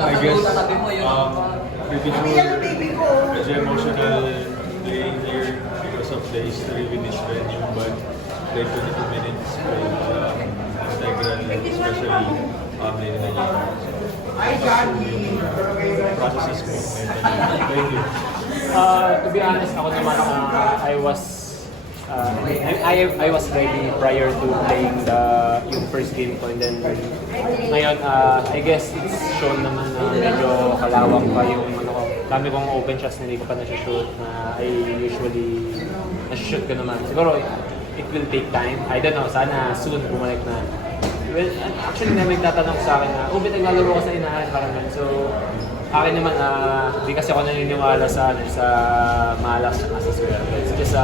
I guess pretty sure medyo emotional playing here because of the history with this venue, but played 22 minutes with integral, especially late in the game. Processes mo. Thank you. To be honest, ako naman, I was ready prior to playing yung first game ko, and then ngayon, I guess it's shown naman na medyo kalawang pa yung ano ko. Dami kong open shots na hindi ko pa nasi-shoot na I usually nasi-shoot ko naman. Siguro, it will take time. I don't know, sana soon bumalik na. Well, actually, may tatanong sa akin na, ba't naglalaro ko sa inahan? Parang ganun. So, akin naman, di kasi ako naniniwala sa malas at sa swerte. It's just,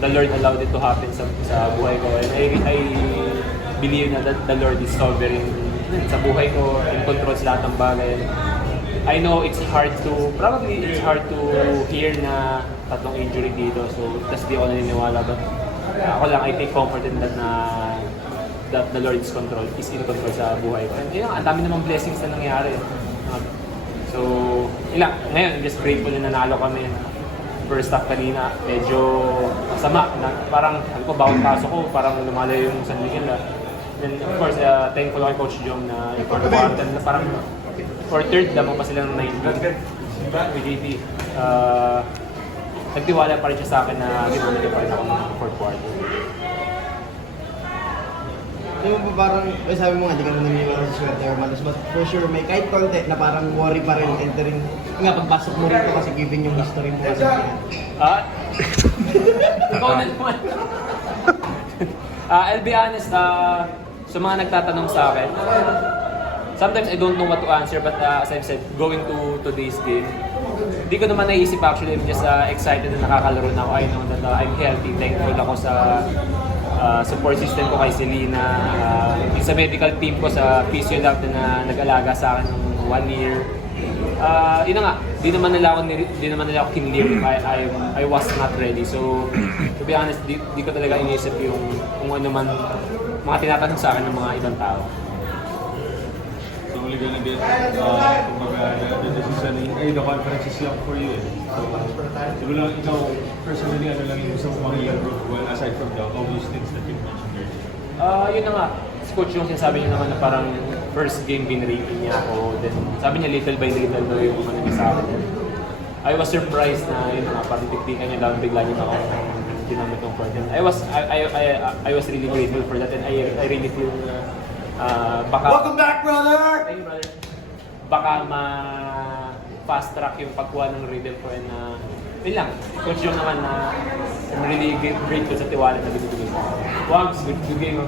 the Lord allowed it to happen sa buhay ko. And I believe na the Lord is sovereign sa buhay ko, in control sa lahat ng bagay. I know it's hard to hear na tatlong injury dito, so tas di ako naniniwala, but ako lang, I take comfort in that that the Lord is in control sa buhay ko. And ang dami namang blessings na nangyari. So, ngayon, I'm just grateful na nanalo kami. First half kanina, medyo masama. Parang, bawat pasok ko, parang lumalayo yung San Miguel. Then, of course, thankful ako kay Coach Jong na yung quarter na parang for third, lamang pa sila ng 19. With JP, nagtiwala pa rin siya sa akin na ginamit pa rin ako ng fourth quarter. Yung parang, sabi mo nga, di ka na naniniwala sa swerte or malas, but for sure, may kahit konti na parang worry pa rin entering, nga, pagpasok mo rito kasi given yung history mo kasi. Ikaw na naman. I'll be honest, sa mga nagtatanong sa akin, sometimes I don't know what to answer, but as I've said, going to today's game, di ko naman naisip actually, I'm just excited na nakakalaro na ako. I know that I'm healthy, thankful ako sa support system ko kay Selena, yung sa medical team ko, sa physio lab na nag-alaga sa akin ng 1 year. Yun na nga, di naman nila ako kinlear if I was not ready. So, to be honest, di ko talaga inisip yung kung ano man mga tinatanong sa akin ng mga ibang tao. So, only gonna get, kumbaga, the decision in the conference is lang for you. So, siguro lang ikaw, personally, ano lang yung gusto mong i-improve, well, aside from the obvious things that you mentioned here? Yun na nga, si Coach yung sinasabi niya naman na parang first game binrating niya ako. Then sabi niya little by little daw yung ano niya sa akin. I was surprised na yun na nga, parang tiktikan niya daw, bigla niya ako ginamit ng court. And I was really grateful for that, and I really feel baka... Welcome back, brother! Thank you, brother. Baka fast track yung pagkuha ng rhythm ko, and yun lang, Coach yung naman na I'm really grateful sa tiwala na binibigay ko. Wags, good game.